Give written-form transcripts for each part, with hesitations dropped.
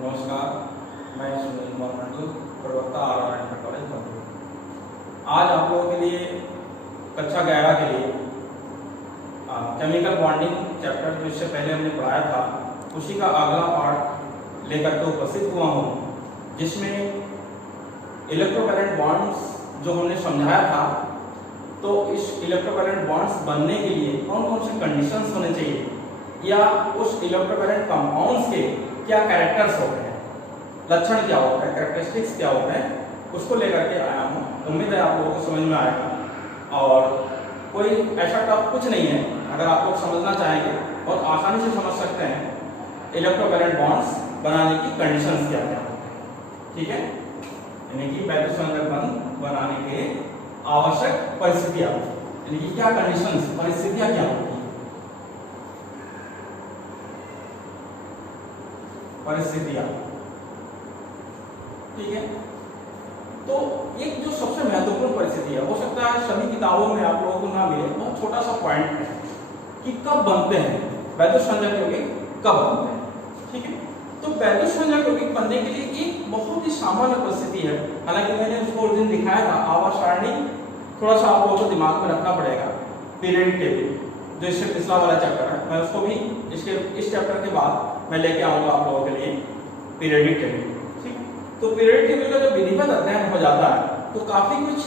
नमस्कार, मैं सुनील कुमार मंडल, प्रवक्ता आर इंटर कॉलेज भरतपुर। आज आप लोगों के लिए कक्षा 11 के लिए केमिकल बॉन्डिंग चैप्टर जो इससे पहले हमने पढ़ाया था उसी का अगला पार्ट लेकर के उपस्थित हुआ हूँ, जिसमें इलेक्ट्रोवैलेंट बॉन्ड्स जो हमने समझाया था। तो इस इलेक्ट्रोवैलेंट बॉन्ड्स बनने के लिए कौन कौन से कंडीशंस होने चाहिए या उस इलेक्ट्रोवैलेंट कंपाउंड्स के क्या कैरेक्टर्स होते हैं, लक्षण क्या होता है, कैरेक्टरिस्टिक्स क्या होते हैं, उसको लेकर के आया हूँ। उम्मीद है आप लोगों को समझ में आएगा और कोई ऐसा टफ कुछ नहीं है। अगर आप लोग समझना चाहेंगे बहुत आसानी से समझ सकते हैं इलेक्ट्रोवैलेंट बॉन्ड्स बनाने की कंडीशंस क्या क्या होते हैं। ठीक है, यानी कि वैद्युत संयोजक बंध बनाने के आवश्यक परिस्थितियां, यानी कि क्या कंडीशंस, परिस्थितियां क्या होती हैं। परिस्थितियां, ठीक है। तो एक जो सबसे महत्वपूर्ण परिस्थिति है, हो सकता है सभी किताबों में आप लोगों को ना मिले, बहुत छोटा सा पॉइंट है कि कब बनते हैं वैद्युत संयोजक यौगिक, कब बनते हैं। ठीक है, तो वैद्युत संयोजक यौगिक बनने के लिए एक बहुत ही सामान्य परिस्थिति है। हालांकि मैंने उसको उस दिन दिखाया था आवर्त सारणी, थोड़ा सा आप लोगों को दिमाग में रखना पड़ेगा। पीरियडिक टेबल जो इससे पिछला वाला चैप्टर है, मैं उसको भी इस चैप्टर के बाद मैं लेके आऊंगा आप लोगों के लिए पीरियडिक टेबल। ठीक, तो पीरियडिक टेबल का जब विधिवत अध्ययन हो जाता है तो काफी कुछ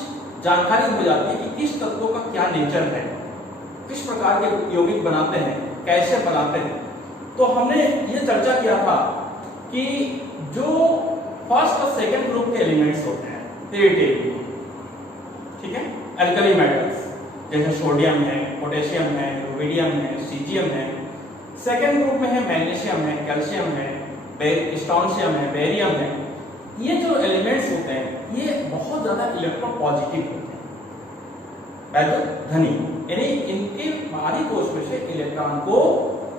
जानकारी हो जाती है कि किस तत्वों का क्या नेचर है, किस प्रकार के यौगिक बनाते हैं, कैसे बनाते हैं। तो हमने ये चर्चा किया था कि जो फर्स्ट और सेकंड ग्रुप के एलिमेंट्स होते हैं पीरियडिक टेबल, ठीक है, अल्कली मेटल्स जैसे सोडियम है, पोटेशियम है, रुबिडियम है, सीजियम है। सेकेंड ग्रुप में है मैग्नीशियम है, कैल्शियम है, स्ट्रोंशियम है, बेरियम है। ये जो एलिमेंट्स होते हैं ये बहुत ज्यादा इलेक्ट्रोपॉजिटिव होते हैं, वैद्युत धनी, यानी इनके बाहरी कोश में से इलेक्ट्रॉन को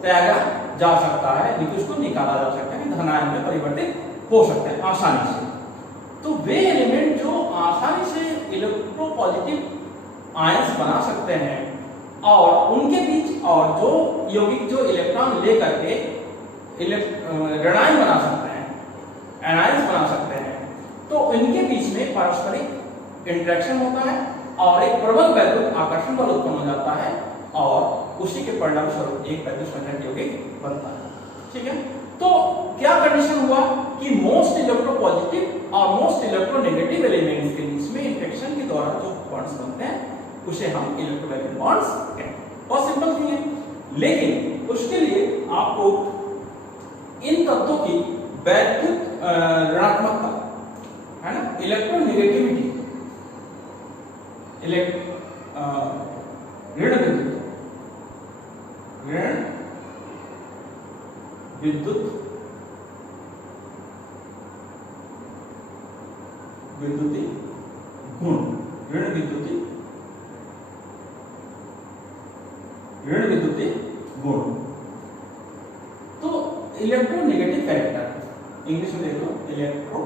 त्यागा जा सकता है, लेकिन उसको निकाला जा सकता है, धनायन में परिवर्तित हो सकते हैं आसानी से। तो वे एलिमेंट जो आसानी से इलेक्ट्रोपॉजिटिव आयंस बना सकते हैं और उनके बीच और जो यौगिक जो इलेक्ट्रॉन ले करके ऋणायन बना सकते हैं, एनायंस बना सकते हैं, तो इनके बीच में पारस्परिक इंटरेक्शन होता है और एक प्रबल वैद्युत आकर्षण बल उत्पन्न हो जाता है और उसी के परिणाम स्वरूप एक वैद्युत संयोजक यौगिक बनता है। ठीक है, तो क्या कंडीशन हुआ कि मोस्ट इलेक्ट्रोपॉजिटिव और मोस्ट इलेक्ट्रोनेगेटिव एलिमेंट्स के बीच में इंटरेक्शन के द्वारा जो बॉन्ड्स बनते हैं उसे हम इलेक्ट्रोवैलेंट बॉन्ड्स कहते हैं। बहुत सिंपल थिंग है, लेकिन उसके लिए आपको इन तत्वों की वैद्युत ऋणात्मकता है ना, इलेक्ट्रोनेगेटिविटी, ऋण विद्युत विद्युतीय गुण, ऋण विद्युतीय गुण। तो इलेक्ट्रोनेगेटिव कैरेक्टर, इंग्लिश में देख लो इलेक्ट्रो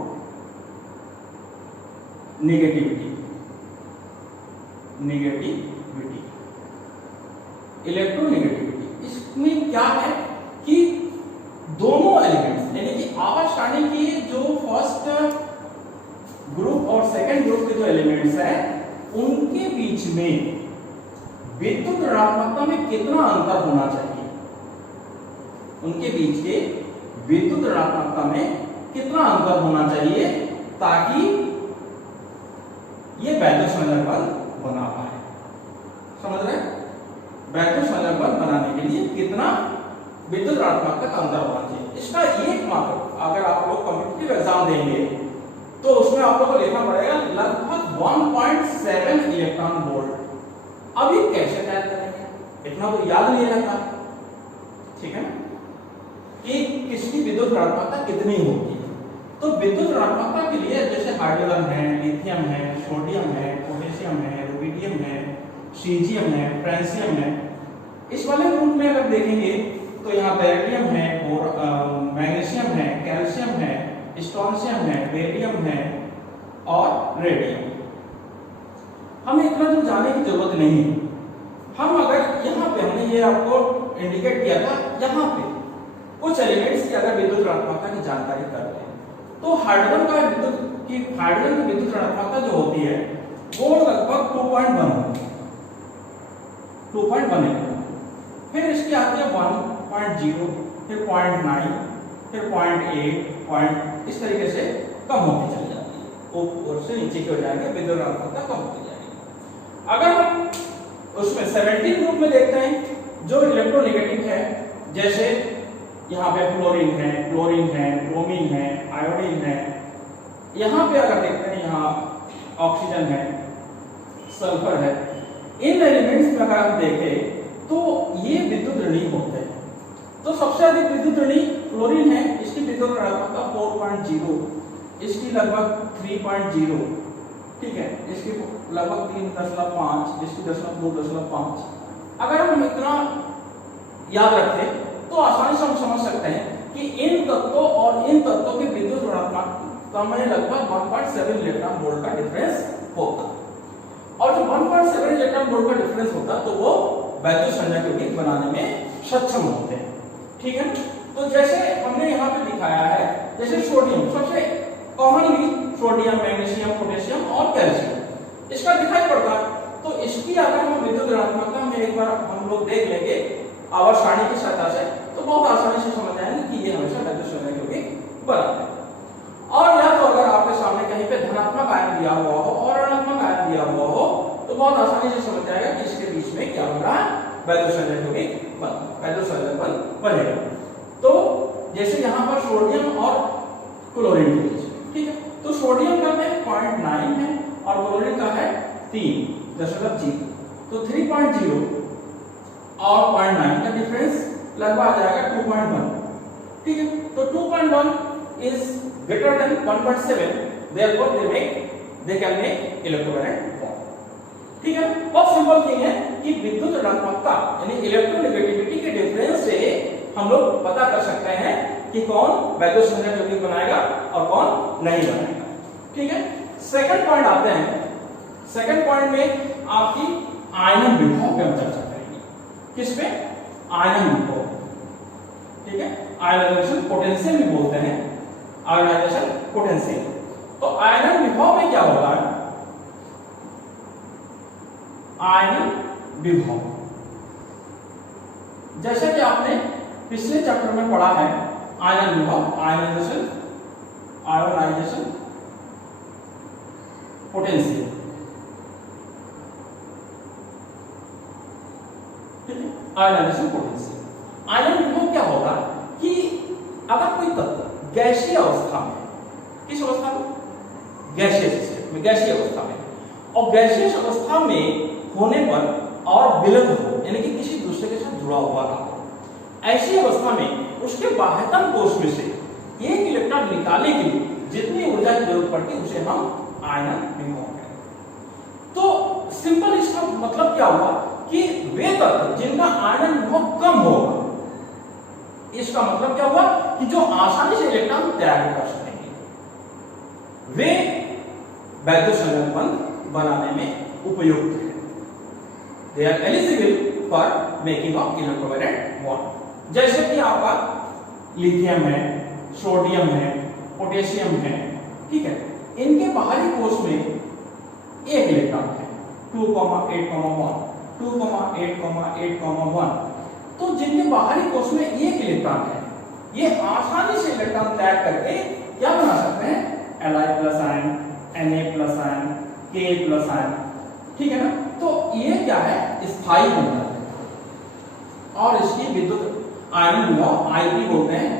नेगेटिविटी, इलेक्ट्रोनेगेटिविटी। इसमें क्या है कि दोनों एलिमेंट्स यानी कि आवर्त सारणी की जो फर्स्ट ग्रुप और सेकंड ग्रुप के जो एलिमेंट्स हैं उनके बीच में विद्युत ऋणात्मकता में कितना अंतर होना चाहिए, उनके बीच के विद्युत ऋणात्मकता में कितना अंतर होना चाहिए ताकि ये वैद्युत संयोजक बंध बना पाए। समझ रहे, वैद्युत संयोजक बंध बनाने के लिए कितना विद्युत ऋणात्मकता का अंतर होना चाहिए। इसका एक मात्र अगर आप लोग कॉम्पिटिटिव एग्जाम देंगे तो उसमें आप लोग को लिखना पड़ेगा लगभग 1.7 इलेक्ट्रॉन वोल्ट। अभी कैसे तैयार करेंगे, इतना तो याद नहीं रहता, ठीक है, कि किसकी विद्युत ऋणात्मकता कितनी होगी। तो विद्युत ऋणात्मकता के लिए जैसे हाइड्रोजन है, लिथियम है, सोडियम है, पोटेशियम है, रुबिडियम है, सीजियम है, फ्रांसियम है। इस वाले ग्रुप में अगर देखेंगे तो यहाँ बेरिलियम है, मैग्नीशियम है, कैल्शियम है, स्ट्रोंशियम है, बेरियम है और रेडियम। हमें इतना तो जाने की जरूरत नहीं। हम अगर यहाँ पे हमने ये आपको इंडिकेट किया था, यहाँ पे कुछ एलिमेंट्स की अगर विद्युत ऋणात्मकता की जानकारी करते हैं तो हाइड्रोजन की विद्युत ऋणात्मकता जो होती है वो लगभग 2.1 है। फिर इसकी आती है 1.0, फिर 0.9, फिर 0.8 इस तरीके से कम होती चली जाती है, ऊपर से नीचे की हो जाएंगे, विद्युत ऋणात्मकता कम होती जाएगी। अगर हम उसमें 17 ग्रुप में देखते हैं जो इलेक्ट्रोनेगेटिव है, जैसे यहाँ पे फ्लोरीन है, क्लोरीन है, ब्रोमीन है, आयोडीन है, यहाँ पे अगर देखते हैं यहाँ ऑक्सीजन है, सल्फर है, इन एलिमेंट्स में अगर हम देखें तो ये विद्युत ऋणी होते हैं। तो सबसे अधिक विद्युत ऋणी फ्लोरीन है, इसकी विद्युत ऋणात्मकता 4.0, इसकी लगभग 3.0, ठीक है, इसकी लगभग 3.5, इसकी 2.5। अगर हम इतना याद रखें तो आसानी से हम समझ सकते हैं कि इन तत्वों और इन तत्वों की विद्युत ऋणात्मकता में लगभग 1.7 इलेक्ट्रॉन वोल्ट का डिफरेंस होता है। और जो 1.7 इलेक्ट्रॉन वोल्ट का डिफरेंस होता है तो वो वैद्युत संयोजक यौगिक बनाने में सक्षम होते हैं, ठीक है। तो जैसे हमने यहाँ पे दिखाया है, जैसे सोडियम, सबसे कॉमनली सोडियम, मैग्नीशियम, पोटेशियम और कैल्शियम इसका दिखाई पड़ता है। तो इसकी अगर हम विद्युत ऋणात्मकता में एक बार हम लोग देख लेंगे आवर्त सारणी की सहायता से तो बहुत आसानी से समझ आएंगे कि ये हमेशा वैद्युत संयोजक यौगिक बनाते हैं। और या तो अगर आपके सामने कहीं पे धनात्मक आयन दिया हुआ हो और ऋणात्मक आयन दिया हुआ हो तो बहुत आसानी से समझ जाएगा कि इसके बीच में क्या बन रहा है, वैद्युत संयोजक यौगिक वैद्युत संयोजक बनेगा। तो जैसे यहाँ पर सोडियम और क्लोरीन के बीच, ठीक है, तो सोडियम का है 0.9 है और क्लोरीन का है 3.0, तो 3.0 और 0.9 का डिफरेंस लगभग आ जाएगा 2.1, ठीक है। तो 2.1 is greater than 1.7, therefore they can make electrovariant bond, ठीक है। बहुत सिंपल थिंग है कि विद्युत ऋणात्मकता यानी इलेक्ट्रोनेगेटिविटी के डिफरेंस से हम लोग पता कर सकते हैं कि कौन वैद्युत संयोजक यौगिक बनाएगा और कौन नहीं बनाएगा, ठीक है। सेकंड पॉइंट आते हैं। सेकंड पॉइंट में आपकी आयनन विभव पे हम चर्चा करेंगे। किसमें? आयनन विभव, ठीक है। आयनाइजेशन पोटेंशियल भी बोलते हैं, आयनाइजेशन पोटेंशियल। तो आयनन विभव में क्या होता है? आयनन विभव जैसे कि आपने पिछले चैप्टर में पढ़ा है, आयनन विभव, आयनाइजेशन पोटेंशियल, ठीक है। आयनाइजेशन पोटेंशियल, आयनन विभव क्या होगा कि अगर कोई तत्व गैसीय अवस्था में, किस अवस्था में? गैसीय सिस्टम में, गैसीय अवस्था में, और गैसीय अवस्था में होने पर और विलंब हो यानी कि किसी दूसरे के साथ जुड़ा हुआ ना, ऐसी अवस्था में उसके बाह्यतम कोश में से एक इलेक्ट्रॉन निकालने के लिए जितनी ऊर्जा की जरूरत पड़ती है उसे हम आयनन विभव कहते हैं। तो सिंपल इसका मतलब क्या हुआ कि वे तत्व जिनका आयनन विभव कम होगा, इसका मतलब क्या हुआ कि जो आसानी से इलेक्ट्रॉन त्याग कर सकेंगे, वे वैद्युत संयोजक बंध बनाने में उपयुक्त हैं। They are eligible for making of electrovariant bond. जैसे कि आपका लिथियम है, सोडियम है, पोटेशियम है, ठीक है, इनके बाहरी कोश में एक इलेक्ट्रॉन है 2,8,1, 2,8,8,1। तो जिनके बाहरी कोश में एक इलेक्ट्रॉन है, ये आसानी से इलेक्ट्रॉन त्याग करके क्या बना सकते हैं? Li+ ion, Na+ ion, Ka+ ion, ठीक है ना। तो ये क्या है? स्थायी बन जाते हैं और इसकी विद्युत आयनन विभव Ip बोलते हैं,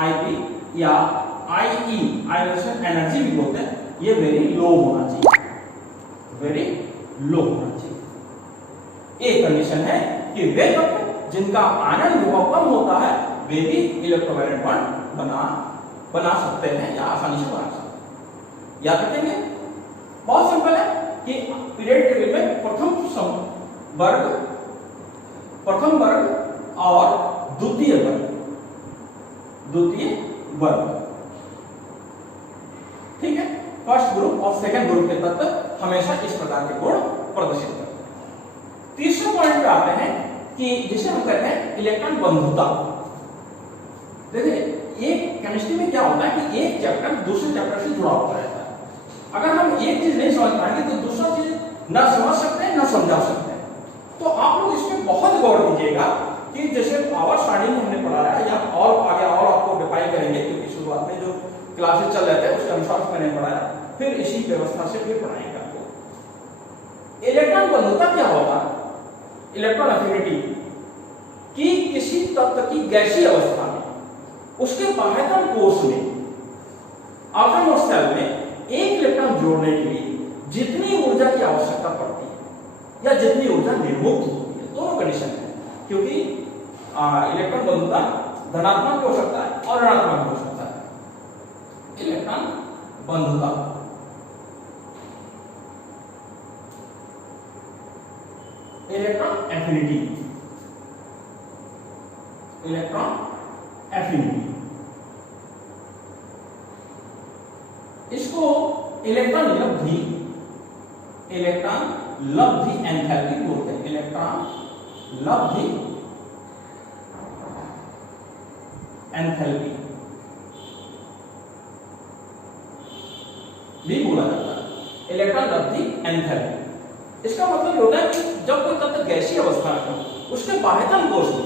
Ip या IE आयनाइजेशन एनर्जी भी बोलते हैं, ये वेरी लो होना चाहिए, वेरी लो होना चाहिए। एक कंडीशन है कि वे तत्व जिनका आयनन विभव कम होता है वे भी इलेक्ट्रोवैलेंट बॉन्ड बना सकते हैं या आसानी से बना सकते हैं। याद रखेंगे, बहुत सिंपल है कि पीरियड टेबल में प्रथम वर्ग और द्वितीय वर्ग, ठीक है। फर्स्ट ग्रुप और सेकंड ग्रुप के तत्व हमेशा इस प्रकार के गुण प्रदर्शित करते हैं। तीसरे पॉइंट पे आते हैं कि जिसे हम कहते हैं इलेक्ट्रॉन बंधुता। देखिए एक केमिस्ट्री में क्या होता है कि एक चैप्टर दूसरे चैप्टर से जुड़ा होता रहता है। अगर हम एक चीज नहीं समझ पाएंगे तो दूसरा चीज ना समझ सकते हैं ना समझा सकते हैं। तो आप लोग इसमें बहुत गौर कीजिएगा कि जैसे पावर सारणी में हमने पढ़ा है या और आगे और आपको डिफाइन करेंगे, क्योंकि शुरुआत में जो क्लासेस चल रहे थे उसके अनुसार मैंने पढ़ाया, फिर इसी व्यवस्था से फिर पढ़ाएंगे आपको। इलेक्ट्रॉन बंधुता क्या होता है? इलेक्ट्रॉन एफिनिटी कि किसी तत्व की गैसीय अवस्था में उसके बाह्यतम कोश में आउटरमोस्ट सेल में एक इलेक्ट्रॉन जोड़ने के लिए जितनी ऊर्जा की आवश्यकता पड़ती है या जितनी ऊर्जा निर्मुक्त होती है, दोनों कंडीशन है। क्योंकि इलेक्ट्रॉन बंधुता धनात्मक हो सकता है और ऋणात्मक हो सकता है। इलेक्ट्रॉन बंधुता इलेक्ट्रॉन एफिनिटी, इलेक्ट्रॉन एफिनिटी, इसको इलेक्ट्रॉन लब्धि, इलेक्ट्रॉन लब्धि एंथैल्पी बोलते हैं। इलेक्ट्रॉन लब्धि एंथैल्पी भी बोला जाता है। इलेक्ट्रॉन लब्धि एंथैल्पी, इसका मतलब होता है कि जब कोई तत्व गैसीय अवस्था में हो उसके बाह्यतम कोश में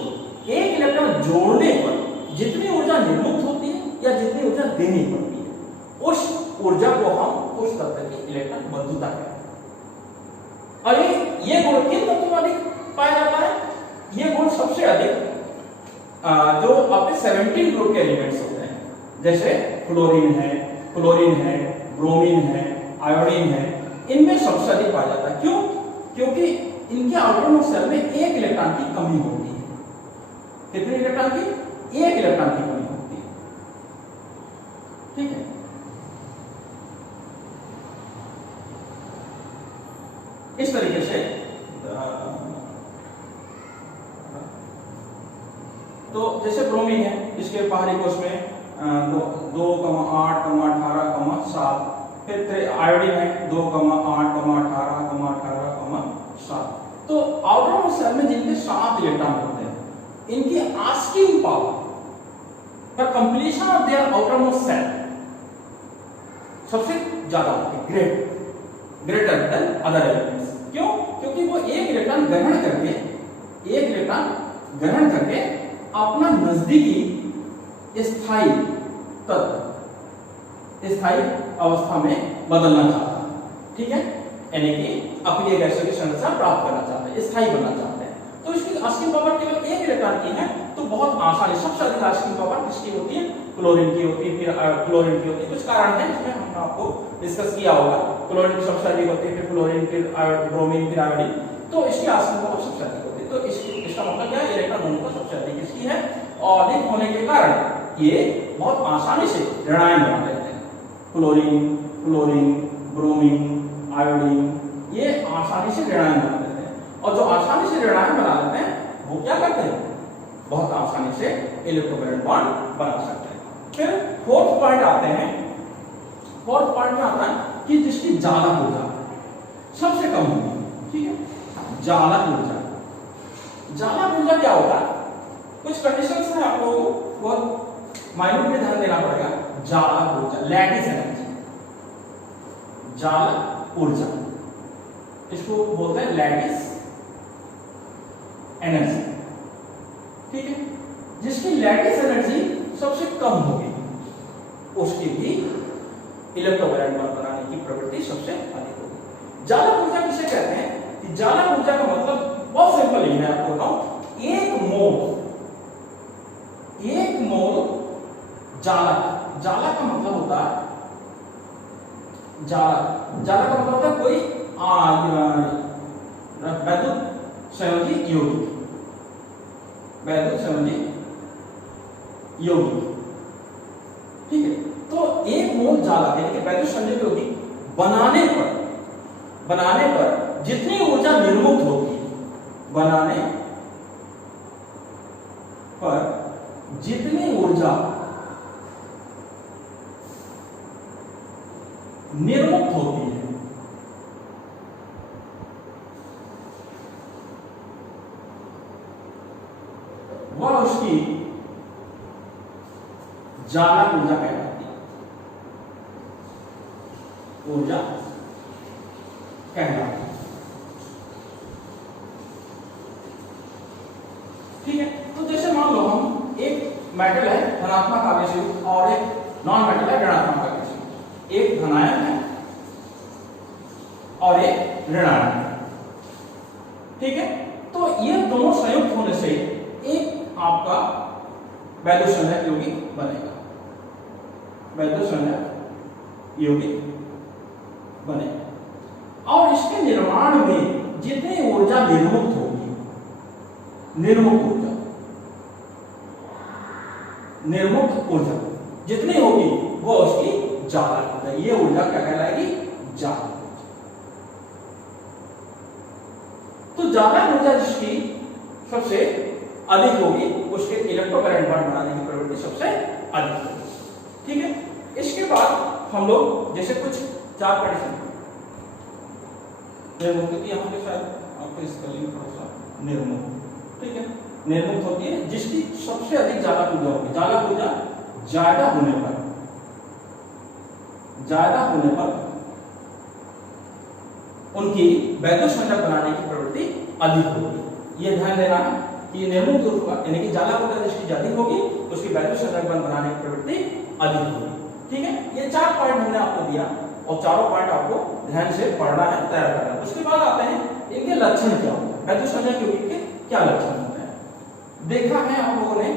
एक इलेक्ट्रॉन जोड़ने पर जितनी ऊर्जा निर्मुक्त होती है या जितनी ऊर्जा देनी पड़ती है, उस ऊर्जा को हम उस तत्व की इलेक्ट्रॉन बंधुता कहते हैं। और ये गुण किन तत्वों में अधिक पाया जाता है? ये गुण सबसे अधिक जो आपके 17 ग्रुप के एलिमेंट्स होते हैं, जैसे फ्लोरीन है, ब्रोमीन है, आयोडीन है, इनमें सबसे अधिक पाया जाता है। क्यों? क्योंकि इनके आउटरमोस्ट सेल में एक इलेक्ट्रॉन की कमी होती है। कितने इलेक्ट्रॉन की? एक इलेक्ट्रॉन की कमी होती है। ठीक है, इस तरीके से तो जैसे ब्रोमीन है, इसके बाहरी कोश में 2,8,18,7, फिर आयोडीन है 2,8,18,18,7। तो आउटरमोस्ट सेल में जिनके 7 इलेक्ट्रॉन होते हैं, इनकी asking power for completion of their outermost cell सबसे ज्यादा होती है, ग्रेटर देन अदर एलिमेंट्स। क्यों? क्योंकि वो एक इलेक्ट्रॉन ग्रहण करके अपना नजदीकी स्थायी अवस्था में बदलना चाहता है। ठीक है, यानी कि अपनी गैसों की संरचना प्राप्त करना चाहते हैं, स्थायी बनना चाहते हैं। तो इसकी आस्किंग पावर केवल एक इलेक्ट्रॉन की है, तो बहुत आसानी, सबसे अधिक आस्किंग पावर किसकी होती है? क्लोरीन की होती है, फिर क्लोरीन की होती है। कुछ कारण है जिसमें हमने आपको डिस्कस किया होगा। क्लोरीन की सबसे अधिक होती है, फिर फ्लोरीन, फिर ब्रोमीन, फिर आयोडीन, तो इसकी आस्किंग पावर सबसे अधिक होती है। तो इसका मतलब क्या है? इलेक्ट्रॉन बंधुता सबसे अधिक इसकी है, और अधिक होने के कारण ये बहुत आसानी से ऋणायन बना लेते हैं। क्लोरीन, ब्रोमीन, आयोडीन, ये आसानी से ऋणायन बना लेते हैं। और जो आसानी से ऋणायन बना लेते हैं वो क्या करते हैं? बहुत आसानी से इलेक्ट्रोवैलेंट बॉन्ड बना सकते हैं। फिर फोर्थ पॉइंट आते हैं। फोर्थ पॉइंट में आता है कि जिसकी जालक ऊर्जा सबसे कम होगी। ठीक है, जालक ऊर्जा क्या होता है? कुछ कंडीशंस हैं, आप लोगों को बहुत माइन्यूट में ध्यान देना पड़ेगा। जालक ऊर्जा, लैटिस एनर्जी, जालक ऊर्जा, इसको बोलते हैं लैटिस एनर्जी। ठीक है, जिसकी लैटिस एनर्जी सबसे कम होगी उसकी भी इलेक्ट्रोवैलेंट बॉन्ड बनाने की प्रवृत्ति सबसे अधिक होगी। जालक ऊर्जा किसे कहते हैं? कि जालक ऊर्जा का मतलब बहुत सिंपल ही है, आपको बताऊं। एक मोल जालक का मतलब होता है जालक का मतलब होता है कोई वैद्युत संयोजी यौगिक। ठीक है, तो एक मोल जालक यानी कि वैद्युत संयोजी यौगिक बनाने पर जितनी ऊर्जा निर्मुक्त होती है, बनाने पर जितनी ऊर्जा निर्मुक्त होती है वह उसकी जालक ऊर्जा कहलाती है, ऊर्जा कहलाती है। ठीक है, तो जैसे मान लो हम एक मेटल है धनात्मक आवेश युक्त और एक नॉन मेटल है ऋणात्मक आवेश युक्त, एक धनायन है और एक ऋणायन है। ठीक है, तो ये दोनों संयुक्त होने से एक आपका वैद्युत संधायक यौगिक बनेगा, वैद्युत संधायक यौगिक बनेगा। और इसके निर्माण में जितनी ऊर्जा निर्मुक्त होगी, निर्मुक्त ऊर्जा जितनी होगी वो उसकी जालक ऊर्जा, ये ऊर्जा क्या कहलाएगी? जालक। तो जालक ऊर्जा जिसकी सबसे अधिक होगी उसके इलेक्ट्रोकरेंट बॉन्ड बनाने की प्रवृत्ति सबसे अधिक होगी। ठीक है, इसके बाद हम लोग जैसे कुछ चार कंडीशन निर्मुक्त की, यहाँ पे शायद आपको इसका लिंक थोड़ा सा निर्मुक्त। ठीक है, निर्मुक्त होती है जिसकी सबसे अधिक जालक ऊर्जा होगी। जालक ऊर्जा ज्यादा होने पर उनकी वैद्युत संधायक बनाने की प्रवृत्ति अधिक होगी। ये ध्यान देना है कि निर्मुक्त ऊर्जा यानी कि जालक ऊर्जा जिसकी अधिक होगी उसकी वैद्युत संधायक बनाने की प्रवृत्ति अधिक होगी। ठीक है, ये चार पॉइंट हमने आपको दिया और चारों पॉइंट आपको ध्यान से पढ़ना है, तैयार करना है। उसके बाद आते हैं इनके लक्षण क्या होते हैं, वैद्युत संधायक यौगिक के क्या लक्षण होते हैं। देखा है आप लोगों ने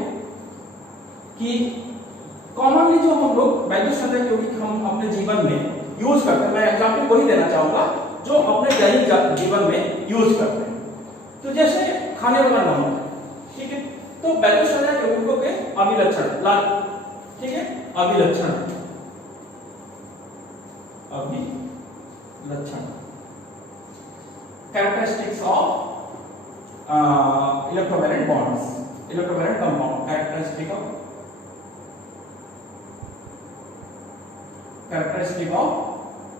कि कॉमनली जो हम लोग वैद्युत संधायक यौगिक हम अपने जीवन में यूज करते हैं, मैं एग्जांपल वही देना चाहूंगा जो अपने दैनिक जीवन में यूज करते हैं। तो जैसे खाने वाला नमक, ठीक है, तो वैद्युत संधायक यौगिकों के अभिलक्षण, ठीक है, अभिलक्षण characteristics of electrovalent bonds, electrovalent compound, characteristic of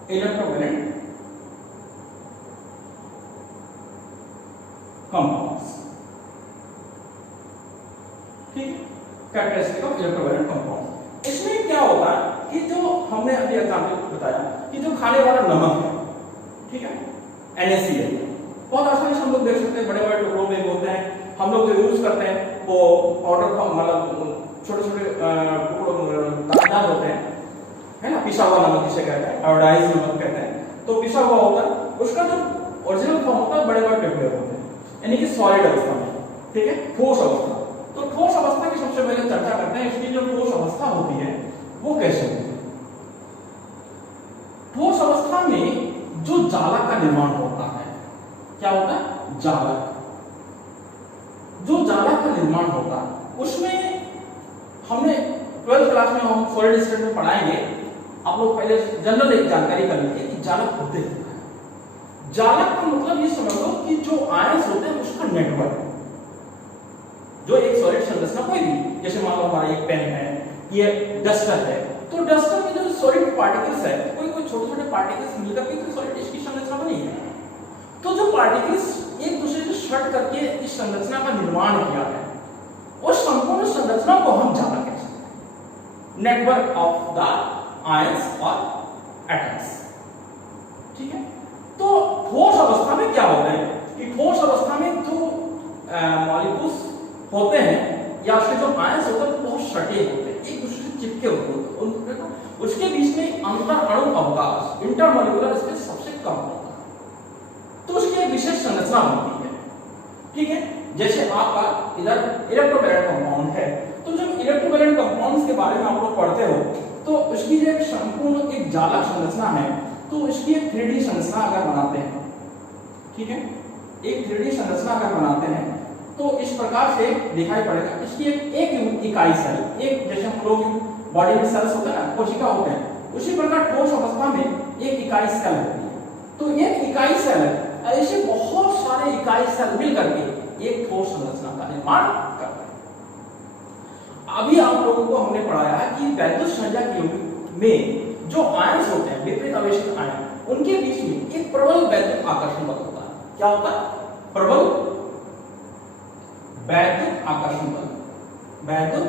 electrovalent compounds. ठीक है, कैरेक्टरिस्टिक ऑफ इलेक्ट्रोवैलेंट कंपाउंड। इसमें क्या होगा कि जो हमने अभी एग्जांपल बताया कि जो खाने वाला नमक है, ठीक है, NaCl, बहुत आसानी से हम लोग देख सकते हैं, बड़े बड़े टुकड़ों में होते हैं, हम लोग जो यूज करते हैं वो पाउडर का मतलब छोटे छोटे टुकड़ों दानेदार होते हैं, है ना, पिसा हुआ नमक जिसे कहते हैं, आयोडाइज नमक कहते हैं। तो पिसा हुआ होता है, उसका जो ओरिजिनल फॉर्म होता है बड़े बड़े टुकड़े होते हैं, यानी कि सॉलिड अवस्था में, ठीक है, ठोस अवस्था। तो ठोस अवस्था की सबसे पहले चर्चा करते हैं, इसकी जो ठोस अवस्था होती है वो कैसे होती है। ठोस अवस्था में जो जालक का निर्माण होता है, क्या होता है? जालक। जो जालक का निर्माण होता है उसमें हमने 12th क्लास में हम सॉलिड स्टेट में पढ़ाएंगे, आप लोग पहले जनरल एक जानकारी कर लीजिए कि जालक होते हैं। जालक का मतलब ये समझ लो कि जो आयंस होते हैं उसका नेटवर्क, जो एक सॉलिड संरचना कोई भी, जैसे मान लो हमारा एक पेन है, ये डस्टर है, तो डस्टर में जो सॉलिड पार्टिकल्स है, कोई कोई छोटे छोटे पार्टिकल्स मिलकर के तो सॉलिड इसकी संरचना बनी है। तो जो पार्टिकल्स एक दूसरे से शॉर्ट करके इस संरचना का निर्माण किया है, उस संपूर्ण संरचना को हम जालक कहते हैं, नेटवर्क ऑफ द आयंस और एटम्स। ठीक है, तो ठोस अवस्था में क्या होता है कि ठोस अवस्था में जो मॉलिक्यूल्स होते हैं या उसके जो आयंस होते हैं बहुत सटे होते हैं, एक दूसरे से चिपके होते हैं, उसके बीच में अंतर अणु अवकाश, इंटरमॉलिक्यूलर स्पेस सबसे कम होता है, तो उसकी एक विशेष संरचना बनती है। ठीक है, जैसे आपका इधर इलेक्ट्रोवैलेंट कंपाउंड है, तो जब इलेक्ट्रोवैलेंट कंपाउंड्स के बारे में आप लोग पढ़ते हो तो उसकी जो एक संपूर्ण एक जालक संरचना है, तो इसकी एक 3D संरचना अगर बनाते हैं, ठीक है, एक 3D संरचना अगर बनाते हैं तो इस प्रकार से दिखाई पड़ेगा। इसकी एक इकाई सेल, एक जैसे हम लोग बॉडी में सेल्स होते हैं ना, कोशिका होते हैं, उसी प्रकार ठोस अवस्था में एक इकाई सेल होती है। तो एक इकाई सेल ऐसे बहुत सारे इकाई सेल मिल करके एक ठोस संरचना का निर्माण करते हैं। अभी आप लोगों को हमने पढ़ाया है कि वैद्युत संधायक यौगिक में जो आयंस होते हैं, विपरीत आवेशित आयन, उनके बीच में एक प्रबल वैद्युत आकर्षण बल होता है। क्या होता है? प्रबल वैद्युत आकर्षण बल, वैद्युत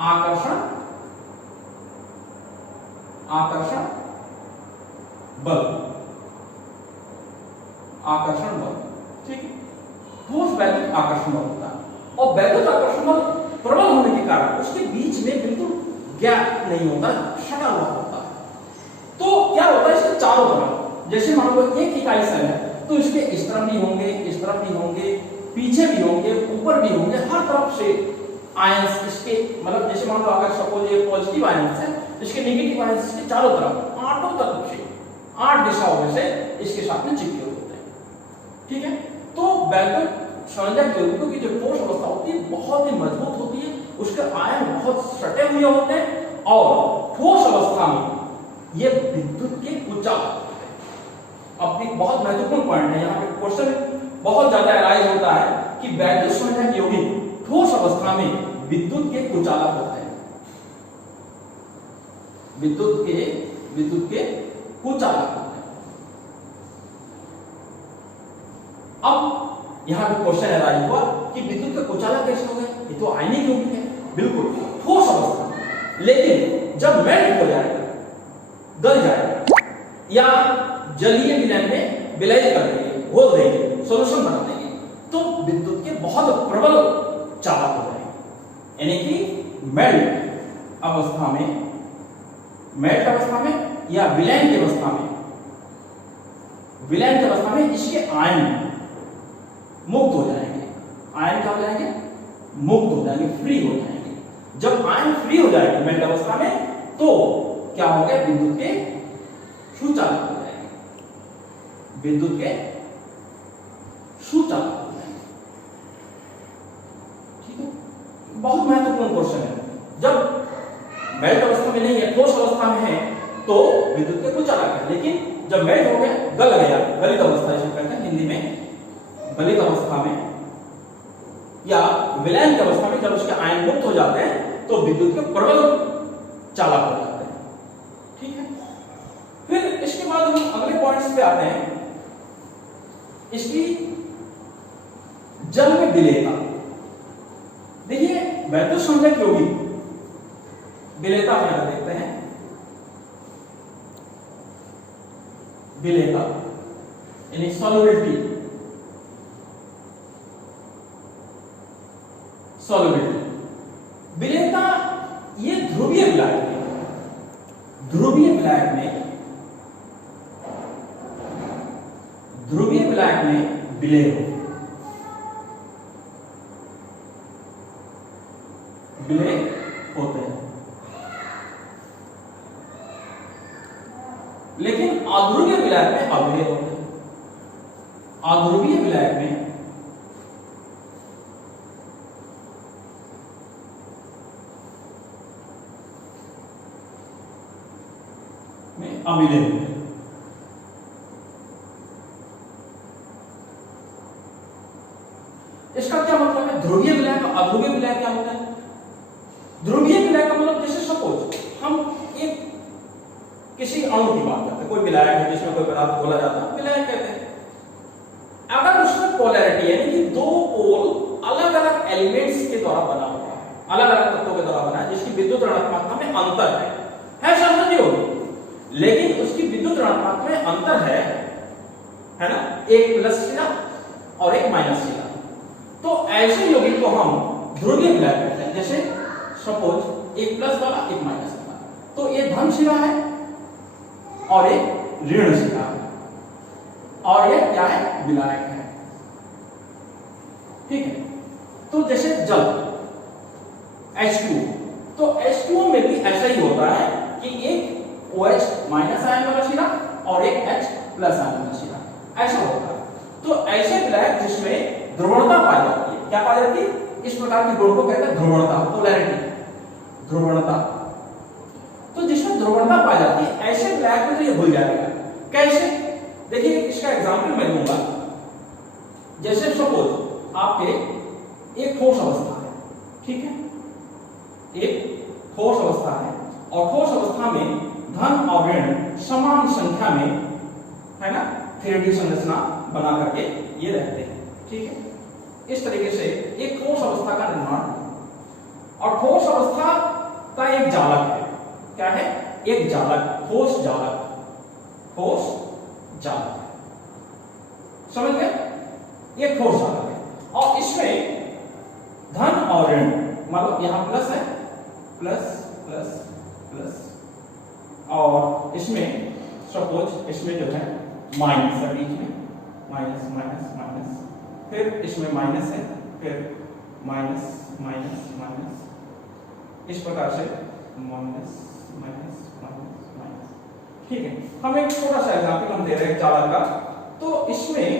आकर्षण आकर्षण बल, आकर्षण बल, ठीक है। ठोस वैद्युत आकर्षण बल होता है और वैद्युत आकर्षण बल प्रबल होने के कारण उसके बीच में बिल्कुल गैप नहीं होता, सटा हुआ होता है। तो क्या होता है इसके चारों तरफ, जैसे मान लो एक इकाई सेल है तो इसके इस तरफ भी होंगे, इस तरफ भी होंगे, पीछे भी होंगे, ऊपर भी होंगे, हर तरफ से आयंस इसके, मतलब जैसे मान लो अगर सपोज ये पॉजिटिव आयंस है, इसके नेगेटिव आयंस इसके चारों तरफ आठों तरफ से 8 दिशाओं में से इसके साथ में चिपके होते हैं, ठीक है। तो वैद्युत संयोजक यौगिकों की जो ठोस अवस्था होती है बहुत ही मजबूत होती है, उसके आयन बहुत सटे हुए होते हैं और ठोस अवस्था में ये विद्युत के कुचालक होते हैं। अब एक बहुत महत्वपूर्ण पॉइंट है, यहाँ पे क्वेश्चन बहुत ज्यादा अराइज होता है कि वैद्युत संयोजक यौगिक ठोस अवस्था में विद्युत के कुचालक होते हैं, विद्युत के कुचालक होते हैं। अब यहां पे क्वेश्चन अराइज हुआ कि विद्युत के कुचालक कैसे हो गए, ये तो आयनिक यौगिक है, बिल्कुल ठोस अवस्था, लेकिन जब मेल्ट हो जाएगा, गल जाएगा या जलीय विलयन में विलय कर देंगे, घोल देंगे, सॉल्यूशन बना देंगे, तो विद्युत के बहुत प्रबल चालक हो जाएंगे। यानी कि मेल्ट अवस्था में या विलयन की अवस्था में इसके आयन मुक्त हो जाएंगे। आयन क्या हो जाएंगे? मुक्त हो जाएंगे, फ्री हो जाएंगे। जब आयन फ्री हो जाएंगे मेल्ट अवस्था में तो क्या हो गया, विद्युत के सुचालक हो जाएंगे, विद्युत के सुचालक हो जाएंगे, ठीक है। बहुत महत्वपूर्ण क्वेश्चन है। जब मेल्ट अवस्था में नहीं है, ठोस अवस्था में है तो विद्युत के कुचालक है, लेकिन जब मेल्ट हो गया, गल गया, गलित अवस्था इसे कहते हैं हिंदी में, गलित अवस्था में या विलयन की अवस्था में जब उसके आयन मुक्त हो जाते हैं तो विद्युत के प्रबल चालक हो जाते हैं, ठीक है। फिर इसके बाद हम अगले पॉइंट्स पे आते हैं, इसकी जल में विलेयता। देखिए वैद्युत संयोजक यौगिक विलेयता में यहां देखते हैं, विलेयता यानी सॉल्युबिलिटी, विलेयता ये ध्रुवीय विलायक में विलेय होते हैं, लेकिन अध्रुवीय विलायक में अविलेय होते हैं। अध्रुवीय विलायक में अविलेय होते हैं। इसका क्या मतलब है? ध्रुवीय विलायक और अध्रुवीय विलायक क्या होता है? ध्रुवीय विलायक का मतलब जैसे सपोज हम एक किसी अणु की बात करते हैं, कोई विलायक है जिसमें कोई पदार्थ बोला जाता है, विलायक कहते हैं। अगर उसमें पोलैरिटी यानी कि दो पोल अलग अलग एलिमेंट्स के द्वारा बना हुआ है, अलग अलग तत्वों के द्वारा बना है, जिसकी विद्युत ऋणात्मकता में अंतर है शांति होगी, लेकिन उसकी विद्युत ऋणात्मकता में अंतर है ना, एक प्लस सिरा और एक माइनस सिरा, तो ऐसे यौगिक को हम ध्रुवीय विलायक कहते हैं। जैसे सपोज एक प्लस वाला एक माइनस वाला, तो ये धन सिरा है और एक ऋण सिरा है, और ये क्या है? विलायक है, ठीक है। तो जैसे जल H2O, तो H2O में भी ऐसा ही होता है कि एक OH माइनस आयन वाला सिरा और एक H प्लस आयन वाला सिरा, ऐसा होता है। तो ऐसे विलायक जिसमें ध्रुवणता पाई जाती है, क्या पाई जाती है? इस प्रकार के गुण को कहते हैं ध्रुवणता, पोलैरिटी, ध्रुवणता। तो जिसमें ध्रुवणता पाई जाती है ऐसे विलायक में तो ये भूल जाएगा। कैसे? देखिए इसका एग्जांपल मैं दूंगा। जैसे सपोज आपके एक ठोस अवस्था है, ठीक है, एक ठोस अवस्था है और ठोस अवस्था में धन और ऋण समान संख्या में है ना, 3D संरचना बना करके ये रहते हैं, ठीक है। इस तरीके से एक ठोस अवस्था का निर्माण, और ठोस अवस्था का एक जालक है, क्या है? एक जालक, ठोस जालक, ठोस जालक, समझ गए? ये ठोस जालक है और इसमें धन और ऋण, मतलब यहां प्लस है, प्लस प्लस प्लस, और इसमें सपोज इसमें जो है माइनस है बीच में, माइनस माइनस माइनस, फिर इसमें माइनस है, फिर माइनस माइनस माइनस, इस प्रकार से माइनस माइनस माइनस माइनस। ठीक है, हम एक छोटा सा एग्जांपल हम दे रहे हैं जालक का। तो इसमें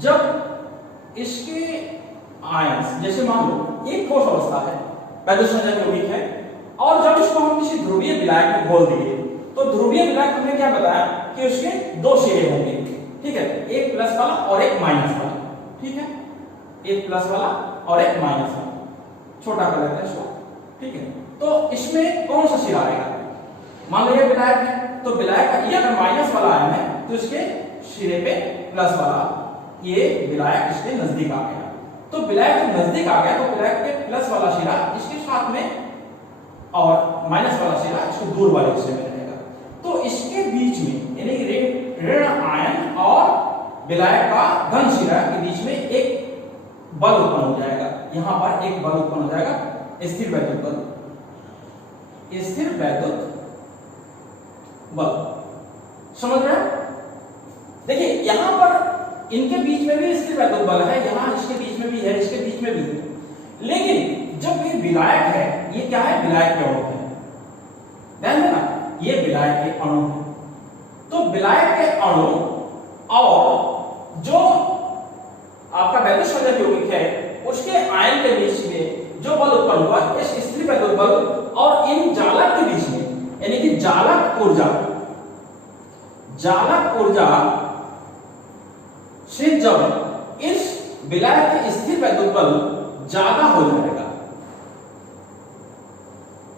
जब इसके आयंस, जैसे मान लो एक ठोस अवस्था है, वैद्युत संयोजक यौगिक है, और जब इसको हम किसी ध्रुवीय विलायक में घोल दिए, तो ध्रुवीय विलायक हमने क्या बताया कि उसके दो सिरे होंगे, ठीक है, एक प्लस वाला और एक माइनस वाला, ठीक है, एक प्लस वाला और एक माइनस वाला, छोटा कर लेते हैं इसको, ठीक है। तो इसमें कौन सा सिरा आएगा? मान लो ये विलायक है, तो विलायक का ये अगर माइनस वाला आयन है तो इसके सिरे पे प्लस वाला, ये विलायक इसके नजदीक आ गया, तो विलायक जब नजदीक आ गया तो विलायक के प्लस वाला सिरा इसके साथ में और माइनस वाला सिरा इसको दूर वाले हिस्से में रहेगा। तो इसके बीच में यानी कि ऋण आयन और विलायक का धन सिरा के बीच में एक बल उत्पन्न हो जाएगा, यहां पर एक बल उत्पन्न हो जाएगा, स्थिर वैद्युत बल, स्थिर वैद्युत बल, समझ रहे हैं? देखिए यहां पर इनके बीच में भी स्थिर वैद्युत बल है, यहां इसके बीच में भी है, इसके बीच में भी है, लेकिन जब ये विलायक है, ये क्या है? विलायक के अणु है, ध्यान देना, ये विलायक के अणु है। तो विलायक के अणु और जो आपका वैद्युत संयोजक यौगिक है उसके आयन के बीच में जो बल उत्पन्न हुआ, इस स्थिर वैद्युत बल और इन जालक के बीच में, यानी कि जालक ऊर्जा से जब इस विलायक के स्थिर वैद्युत बल ज्यादा हो जाएगा,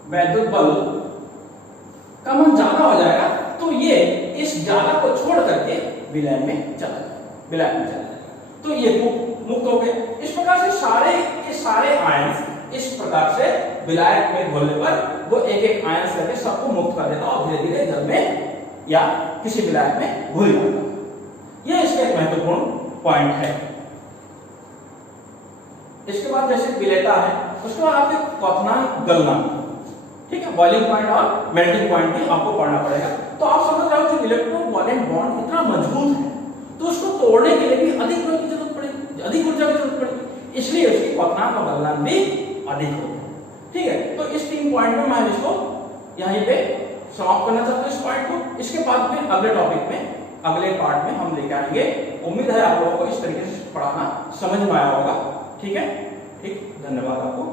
वैद्युत बल का मान ज्यादा हो जाएगा, तो ये इस जालक को छोड़ करके विलयन में चला जाएगा, तो ये मुक्त हो गए। इस प्रकार से सारे आयन इस प्रकार से विलायक में घोलने पर वो एक एक आयन से सबको मुक्त कर देता और धीरे धीरे जल में या किसी विलायक में घुल जाता। ये इसका एक महत्वपूर्ण पॉइंट है। इसके बाद जैसे विलेयता है, उसके बाद आपके क्वथनांक गलनांक, ठीक है, बॉइलिंग पॉइंट और मेल्टिंग पॉइंट भी आपको पढ़ना पड़ेगा। तो आप समझ रहे हो कि इलेक्ट्रोवैलेंट बॉन्ड इतना मजबूत है तो उसको तोड़ने के लिए भी अधिक बल की जरूरत पड़ेगी, अधिक ऊर्जा की जरूरत पड़ेगी, इसलिए उसकी क्वथनांक और गलनांक भी अधिक होता है, ठीक है। तो इस 3 पॉइंट में मैं इसको यहीं पे समाप्त करना चाहता हूं इस पॉइंट को। इसके बाद फिर अगले टॉपिक में, अगले पार्ट में हम लेकर आएंगे। उम्मीद है आप लोगों को इस तरीके से पढ़ाना समझ में आया होगा, ठीक है, ठीक, धन्यवाद आपको।